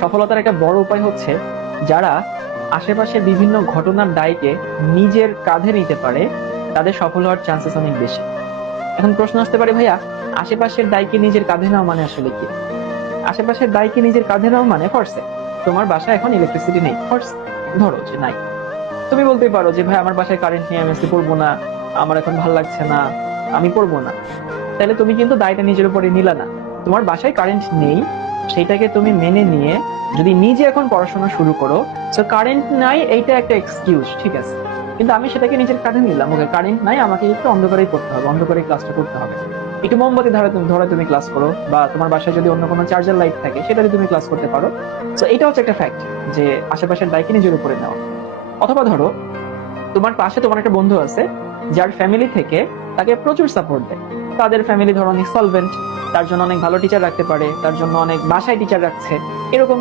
সফলতার একটা বড় উপায় হচ্ছে যারা আশেপাশের বিভিন্ন ঘটনার দায়কে নিজের কাঁধে নিতে পারে, তাদের সফল হওয়ার চান্সেস অনেক বেশি। এখন প্রশ্ন আসতে পারে, ভাইয়া আশেপাশের দায়কে নিজের কাঁধে নেওয়া মানে আসলে কি? আশেপাশের দায়কে নিজের কাঁধে নেওয়া মানে ফরসে তোমার বাসায় এখন ইলেকট্রিসিটি নেই, ফরসে ধরো যে নাই, তুমি বলতেই পারো যে ভাই আমার বাসায় কারেন্ট নেই, আমি আজকে পড়বো না, আমার এখন ভালো লাগছে না, আমি পড়বো না। তাহলে তুমি কিন্তু দায়টা নিজের উপরে নিলা না। তোমার বাসায় কারেন্ট নেই, সেইটাকে তুমি মেনে নিয়ে যদি নিজে এখন পড়াশোনা শুরু করো, তো কারেন্ট নাই এইটা একটা এক্সকিউজ, ঠিক আছে, কিন্তু আমি সেটাকে নিজের কাঁধে নিলাম, ওকে কারেন্ট নাই, আমাকে একটু অন্ধকারেই পড়তে হবে, অন্ধকারে ক্লাসটা করতে হবে, একটু মোমবাতি ধরে তুমি ক্লাস করো, বা তোমার বাসায় যদি অন্য কোনো চার্জার লাইট থাকে সেটা দিয়ে তুমি ক্লাস করতে পারো। তো এটা হচ্ছে একটা ফ্যাক্ট যে আশেপাশের দায়কে নিজের উপরে নেওয়া। অথবা ধরো তোমার পাশে তোমার একটা বন্ধু আছে যার ফ্যামিলি থেকে তাকে প্রচুর সাপোর্ট দেয়, তাদের ফ্যামিলি ধরো অনেক সলভেন্ট, তার জন্য অনেক ভালো টিচার রাখতে পারে, তার জন্য অনেক বাসায় টিচার রাখছে, এরকম